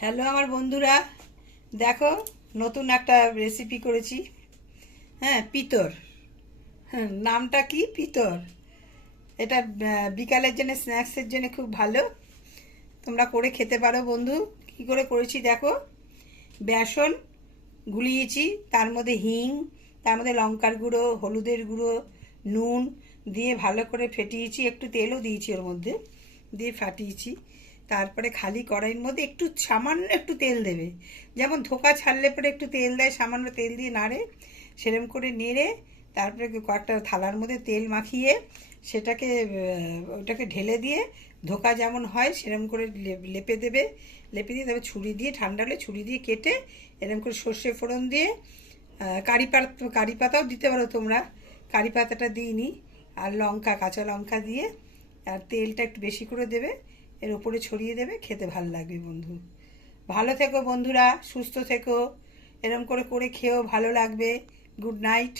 Hello আমার বন্ধুরা, দেখো নতুন একটা রেসিপি করেছি। হ্যাঁ, পিতর। হ্যাঁ, নামটা কি? পিতর। এটা বিকালের জন্য, স্ন্যাক্সের জন্য খুব ভালো। তোমরা করে খেতে পারো বন্ধু। কি করে করেছি দেখো। বেসন গুলিয়েছি, তার মধ্যে হিং, তার মধ্যে লঙ্কার গুঁড়ো, হলুদের গুঁড়ো, নুন দিয়ে ভালো করে ফেটিয়েছি, একটু তেলও দিয়েছি ওর মধ্যে, দিয়ে ফাটিয়েছি। তারপরে খালি কড়াইয়ের মধ্যে একটু সামান্য একটু তেল দেবে। যেমন ধোকা ছাড়লে পরে একটু তেল দেয়, সামান্য তেল দিয়ে নাড়ে, সেরম করে নেড়ে তারপরে কয়েকটা থালার মধ্যে তেল মাখিয়ে সেটাকে ওটাকে ঢেলে দিয়ে ধোকা যেমন হয় সেরকম করে লেপে দেবে। লেপে দিয়ে তারপরে ছুরি দিয়ে, ঠান্ডা হলে ছুরি দিয়ে কেটে এরকম করে সর্ষে ফোড়ন দিয়ে, কারি পাতাও দিতে পারো তোমরা, কারি পাতাটা দিইনি, আর লঙ্কা, কাঁচা লঙ্কা দিয়ে, আর তেলটা একটু বেশি করে দেবে, এর ওপরে ছড়িয়ে দেবে, খেতে ভালো লাগবে বন্ধু। ভালো থেকো বন্ধুরা, সুস্থ থেকো, এরম করে করে খেয়েও ভালো লাগবে। Good night.